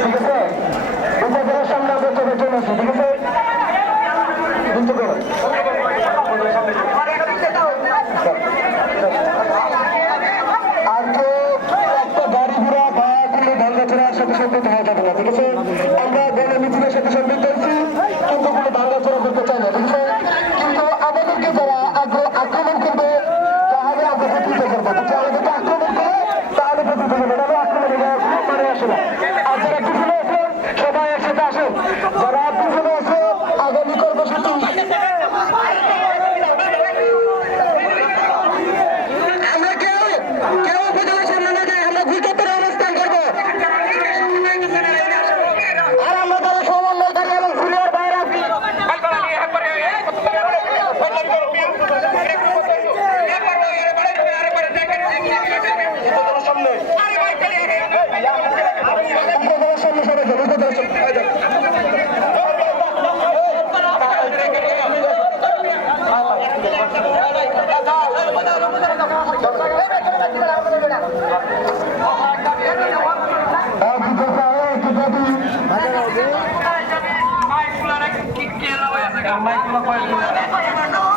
ঠিক আছে উপজেলার সামনে আমরা চলে চলে আসি ঠিক আছে দ্রুত করো আর কেউ একটা গাড়ি ঘোড়া বা কোনো ভাঙ্গাচোরার সাথে সম্পৃক্ত হওয়া যাবে না ঠিক আছে আমরা গণ মিছিলের সাথে সম্পৃক্ত হচ্ছি কিন্তু কোনো ভাঙ্গাচোরা করতে চাই না ঠিক আছে কিন্তু আমাদেরকে যারা আক্রমণ করবে তাহলে আমরা প্রতিহত করবো কিন্তু আমাদেরকে আক্রমণ করে তাহলে প্রতিহত করবো না আক্রমণ মানে আসে না আর যারা পিছনে আছে সবাই একসাথে আসেন যারা পিছনে আছে আগামী কর্মসূচি আমরা কেউ উপজেলার সামনে না যাই আমরা গুরুত্বপূর্ণ অবস্থান করবো আর আমরা তারা সমন্বয়কারী এবং সিনিয়র বাইরে আছি Mic